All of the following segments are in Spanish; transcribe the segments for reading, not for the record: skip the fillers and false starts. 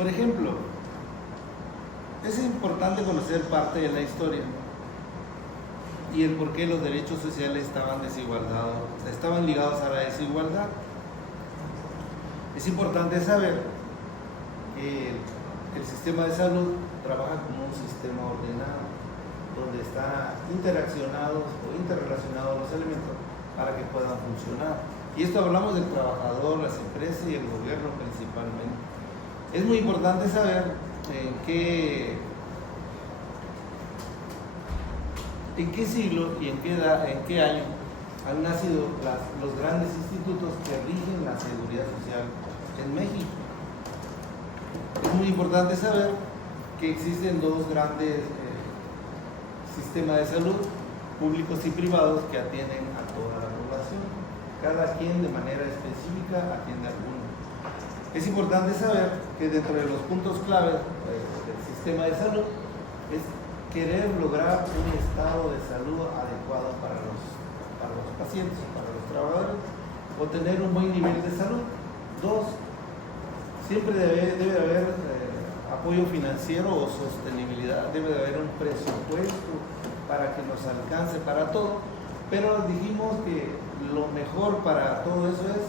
Por ejemplo, es importante conocer parte de la historia y el por qué los derechos sociales estaban ligados a la desigualdad. Es importante saber que el sistema de salud trabaja como un sistema ordenado, donde están interrelacionados los elementos para que puedan funcionar. Y esto hablamos del trabajador, las empresas y el gobierno principalmente. Es muy importante saber en qué siglo y en qué año han nacido los grandes institutos que rigen la seguridad social en México. Es muy importante saber que existen dos grandes sistemas de salud, públicos y privados, que atienden a toda la población. Cada quien de manera específica atiende a alguno. Es importante saber que dentro de los puntos claves del sistema de salud es querer lograr un estado de salud adecuado para los pacientes, para los trabajadores, o tener un buen nivel de salud. Dos, siempre debe haber apoyo financiero o sostenibilidad, debe de haber un presupuesto para que nos alcance para todo, pero dijimos que lo mejor para todo eso es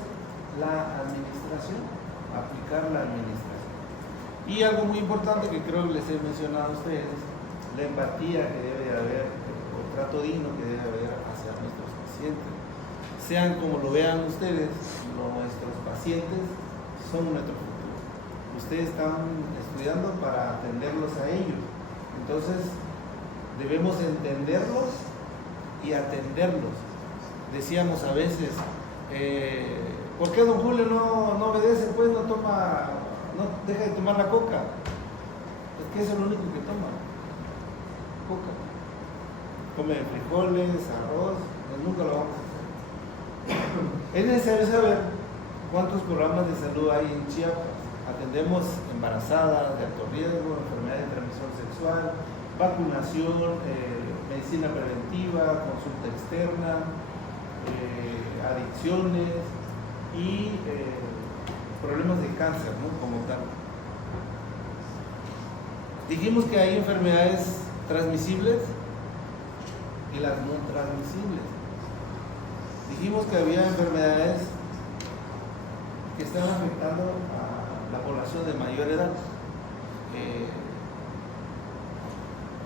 la administración, aplicar la administración. Y algo muy importante que creo que les he mencionado a ustedes, la empatía que debe de haber, el trato digno que debe haber hacia nuestros pacientes. Sean como lo vean ustedes, nuestros pacientes son nuestro futuro. Ustedes están estudiando para atenderlos a ellos. Entonces, debemos entenderlos y atenderlos. Decíamos a veces, ¿por qué don Julio no obedece? Pues no deja de tomar la coca. Es que eso es lo único que toma. Coca. Come frijoles, arroz, nunca lo vamos a hacer. Es necesario saber cuántos programas de salud hay en Chiapas. Atendemos embarazadas, de alto riesgo, enfermedades de transmisión sexual, vacunación, medicina preventiva, consulta externa, adicciones y problemas de cáncer, ¿no? Como tal. Dijimos que hay enfermedades transmisibles y las no transmisibles. Dijimos que había enfermedades que están afectando a la población de mayor edad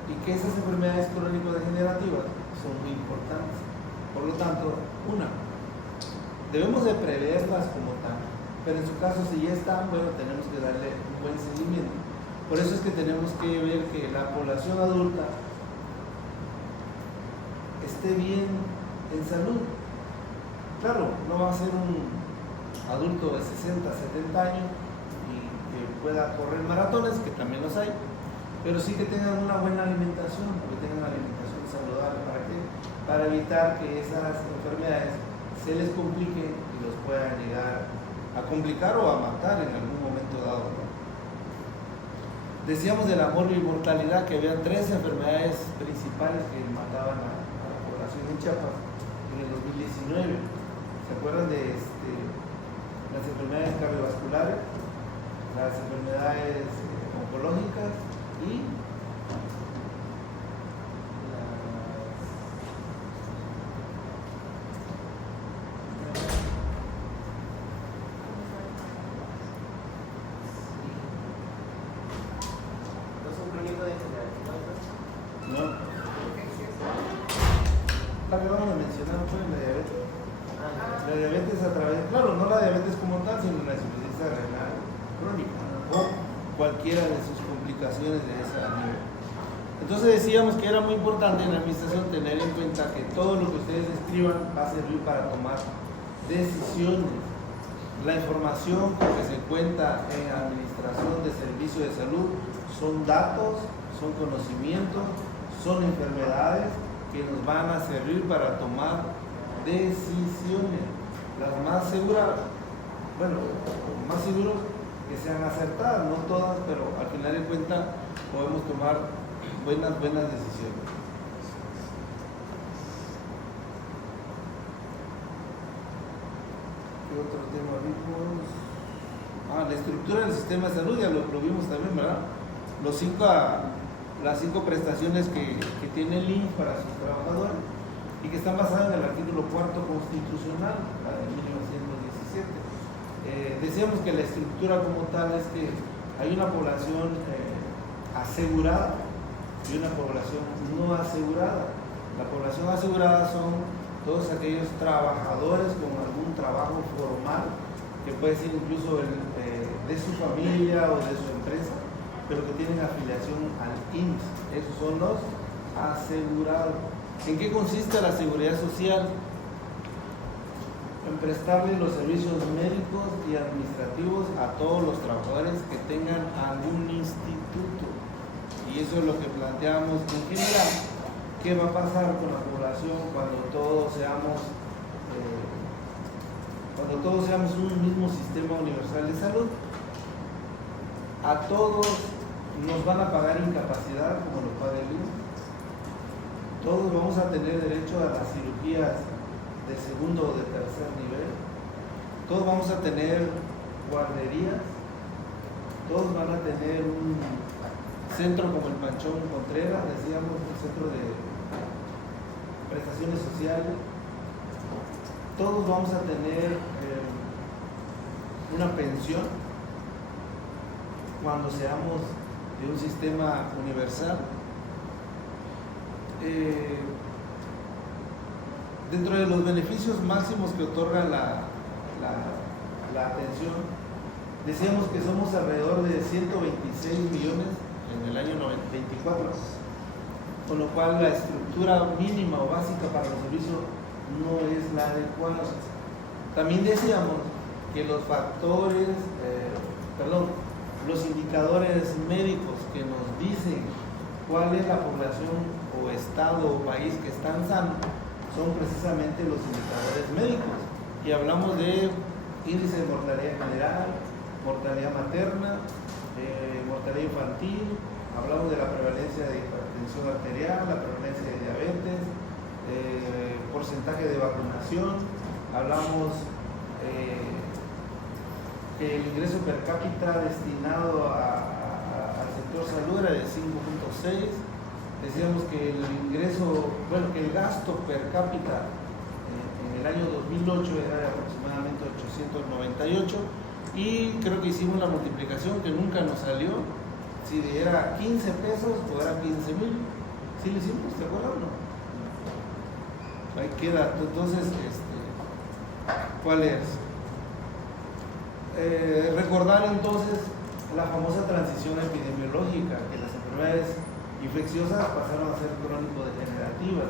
y que esas enfermedades crónico-degenerativas son muy importantes. Por lo tanto, debemos de preverlas como tal, pero en su caso, si ya están, bueno, tenemos que darle un buen seguimiento. Por eso es que tenemos que ver que la población adulta esté bien en salud. Claro, no va a ser un adulto de 60, 70 años y que pueda correr maratones, que también los hay, pero sí que tengan una buena alimentación, que tengan una alimentación saludable. ¿Para qué? Para evitar que esas enfermedades se les compliquen y los puedan llegar a complicar o a matar en algún momento dado, ¿no? Decíamos de la mortalidad que había 3 enfermedades principales que mataban a la población de Chiapas en el 2019. ¿Se acuerdan de las enfermedades cardiovasculares, las enfermedades oncológicas y la diabetes a través, claro, no la diabetes como tal, sino la insuficiencia renal crónica o cualquiera de sus complicaciones de ese nivel. Entonces decíamos que era muy importante en la administración tener en cuenta que todo lo que ustedes escriban va a servir para tomar decisiones. La información con que se cuenta en administración de servicios de salud son datos, son conocimientos, son enfermedades que nos van a servir para tomar decisiones, las más seguras, bueno, más seguros que sean acertadas, no todas, pero al final de cuentas podemos tomar buenas decisiones. ¿Qué otro tema vimos? La estructura del sistema de salud, ya lo vimos también, ¿verdad? Las cinco prestaciones que tiene el IMSS para sus trabajadores y que están basadas en el artículo 4 constitucional, la de 1917. Decíamos que la estructura como tal es que hay una población asegurada y una población no asegurada. La población asegurada son todos aquellos trabajadores con algún trabajo formal, que puede ser incluso de su familia o de su empresa, pero que tienen afiliación al IMSS. Esos son los asegurados. ¿En qué consiste la seguridad social? En prestarle los servicios médicos y administrativos a todos los trabajadores que tengan algún instituto. Y eso es lo que planteamos en general. ¿Qué va a pasar con la población cuando todos seamos un mismo sistema universal de salud? A todos nos van a pagar incapacidad como lo paga el IMSS. Todos vamos a tener derecho a las cirugías de segundo o de tercer nivel. Todos vamos a tener guarderías. Todos van a tener un centro como el Panchón Contreras, decíamos, un centro de prestaciones sociales. Todos vamos a tener una pensión cuando seamos de un sistema universal. Dentro de los beneficios máximos que otorga la atención, decíamos que somos alrededor de 126 millones en el año 24, con lo cual la estructura mínima o básica para los servicios no es la adecuada. También decíamos que los los indicadores médicos que nos dicen cuál es la población o estado o país que están sanos son precisamente los indicadores médicos. Y hablamos de índice de mortalidad general, mortalidad materna, mortalidad infantil, hablamos de la prevalencia de hipertensión arterial, la prevalencia de diabetes, porcentaje de vacunación, hablamos que el ingreso per cápita destinado al sector salud era de 5.6. Decíamos que el gasto per cápita en el año 2008 era de aproximadamente 898, y creo que hicimos la multiplicación que nunca nos salió, si era 15 pesos o era 15,000. ¿Sí lo hicimos? ¿Te acuerdas o no? Ahí queda. Entonces, ¿cuál es? Recordar entonces la famosa transición epidemiológica, que las enfermedades infecciosas pasaron a ser crónico-degenerativas,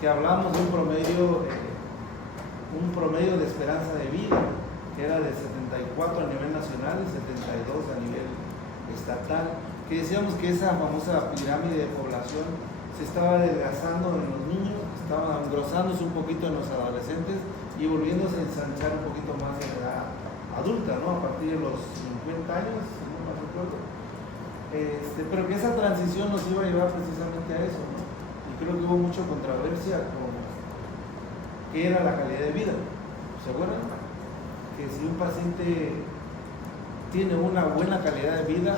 que hablamos de un promedio de esperanza de vida que era de 74 a nivel nacional y 72 a nivel estatal, que decíamos que esa famosa pirámide de población se estaba desgastando en los niños, estaba engrosándose un poquito en los adolescentes y volviéndose a ensanchar un poquito más en la edad adulta, ¿no? A partir de los 50 años, si no me recuerdo. Pero que esa transición nos iba a llevar precisamente a eso, ¿no? Y creo que hubo mucha controversia con qué era la calidad de vida. ¿Se acuerdan? Que si un paciente tiene una buena calidad de vida,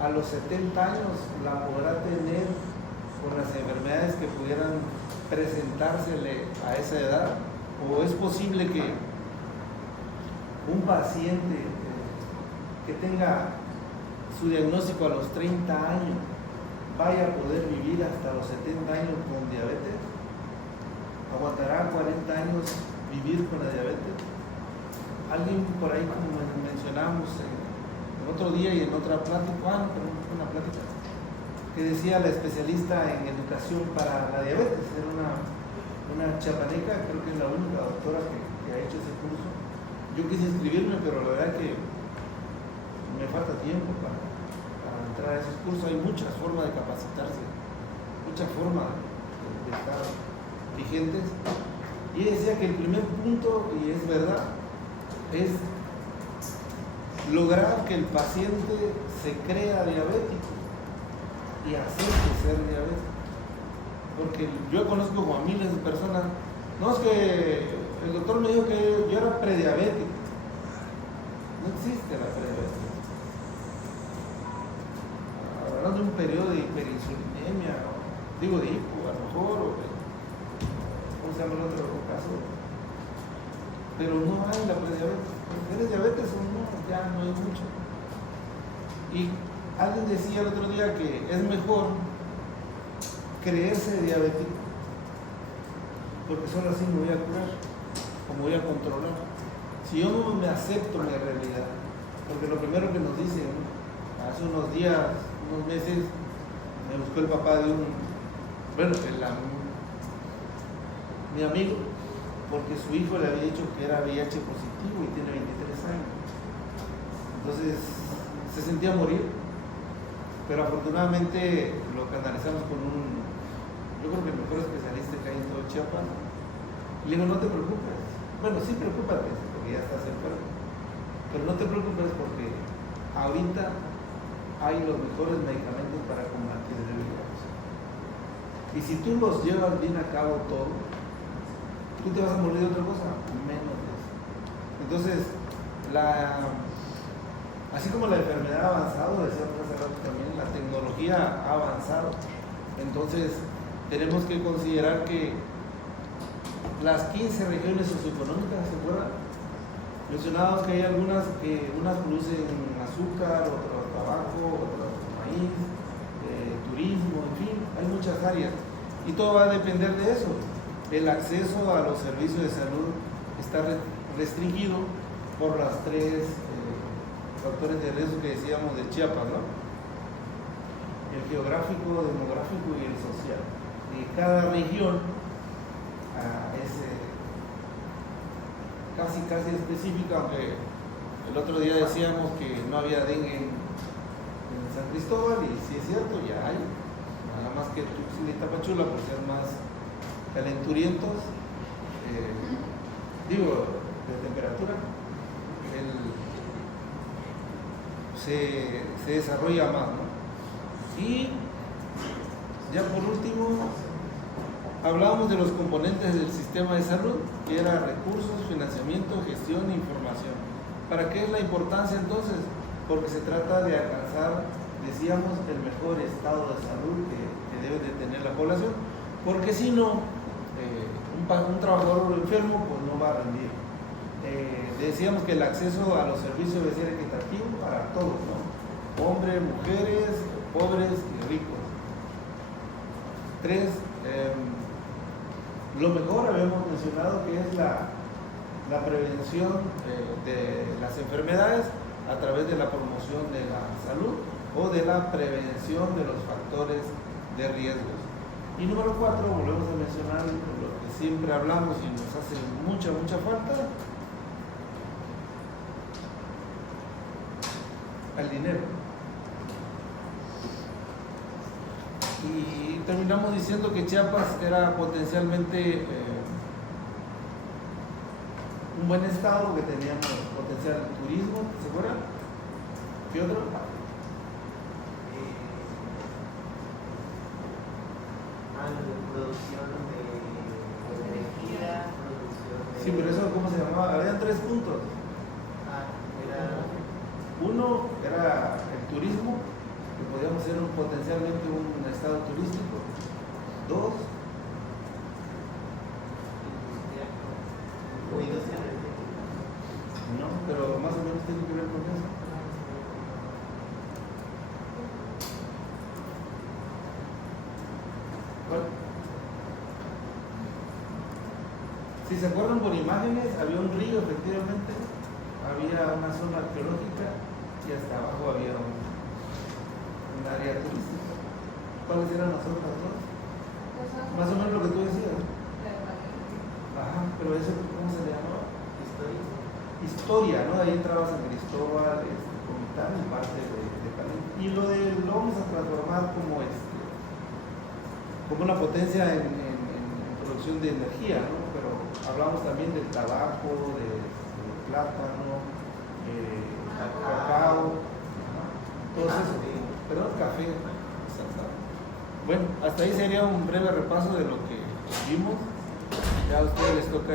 a los 70 años la podrá tener con las enfermedades que pudieran presentársele a esa edad, o es posible que un paciente que tenga su diagnóstico a los 30 años vaya a poder vivir hasta los 70 años con diabetes. ¿Aguantará 40 años vivir con la diabetes? Alguien por ahí, como mencionamos en otro día y en otra plática, una plática, que decía la especialista en educación para la diabetes, era una chapaneca, creo que es la única doctora que ha hecho ese curso. Yo quise inscribirme, pero la verdad que me falta tiempo para entrar a esos cursos. Hay muchas formas de capacitarse, muchas formas de estar vigentes. Y decía que el primer punto, y es verdad, es lograr que el paciente se crea diabético y hacerse ser diabético. Porque yo conozco como a miles de personas, no, es que el doctor me dijo que yo era prediabético. No, existe la prediabetes. Hablando de un periodo de hiperinsulinemia, digo de hipo, a lo mejor, o de, ¿cómo se llama el otro caso? Pero no hay la prediabetes. ¿Tienes diabetes o no? Ya no hay mucho. Y alguien decía el otro día que es mejor creerse diabético, porque solo así me voy a curar, o me voy a controlar. Si yo no me acepto mi realidad, porque lo primero que nos dicen, hace unos días, unos meses, me buscó el papá de mi amigo, porque su hijo le había dicho que era VIH positivo y tiene 23 años. Entonces se sentía morir, pero afortunadamente lo canalizamos con yo creo que el mejor especialista que hay en todo Chiapas. Le digo, no te preocupes. Bueno, sí, preocúpate, porque ya estás enfermo. Pero no te preocupes porque ahorita hay los mejores medicamentos para combatir el VIH. Y si tú los llevas bien a cabo todo, tú te vas a morir de otra cosa, menos de eso. Entonces, así como la enfermedad ha avanzado, decíamos hace rato también, la tecnología ha avanzado. Entonces, tenemos que considerar que las 15 regiones socioeconómicas, ¿se acuerdan? Mencionábamos que hay algunas que unas producen azúcar, otras tabaco, otras maíz, turismo, en fin, hay muchas áreas. Y todo va a depender de eso. El acceso a los servicios de salud está restringido por las tres factores de riesgo que decíamos de Chiapas, ¿no? El geográfico, demográfico y el social. Y cada región es casi específica, aunque el otro día decíamos que no había dengue en San Cristóbal, y sí es cierto, ya hay, nada más que Tuxtla y Tapachula, por ser más calenturientos, de temperatura, se desarrolla más, ¿no? Y ya por último, hablábamos de los componentes del sistema de salud, que era recursos, financiamiento, gestión e información. ¿Para qué es la importancia entonces? Porque se trata de alcanzar, decíamos, el mejor estado de salud que debe de tener la población, porque si no, un trabajador enfermo pues no va a rendir. Decíamos que el acceso a los servicios debe ser equitativo para todos, ¿no? Hombres, mujeres, pobres y ricos. 3, lo mejor habíamos mencionado que es la prevención de las enfermedades a través de la promoción de la salud o de la prevención de los factores de riesgos. Y número 4, volvemos a mencionar lo que siempre hablamos y nos hace mucha falta: el dinero. Y terminamos diciendo que Chiapas era potencialmente un buen estado, que teníamos potencial de turismo, ¿se acuerdan? ¿Qué otro? Producción de energía, producción de... Sí, pero eso, ¿cómo se llamaba? Habían 3 puntos. Uno era el turismo, que podíamos ser potencialmente un estado turístico. 2, no, pero más o menos tiene que ver con eso. ¿Cuál? Si se acuerdan por imágenes, había un río, efectivamente, había una zona arqueológica y hasta abajo había un área turística. ¿Cuáles eran las otras dos? Más o menos lo que tú decías. Ajá, pero eso, ¿cómo se le llamaba? Historia, ¿no? Ahí entraba San Cristóbal, Comitán y parte de Palenque. Y lo vamos a transformar como una potencia en producción de energía, ¿no? Pero hablamos también del tabaco, del plátano, cacao, todo eso. Perdón, café. Bueno, hasta ahí sería un breve repaso de lo que vimos. Ya a ustedes les toca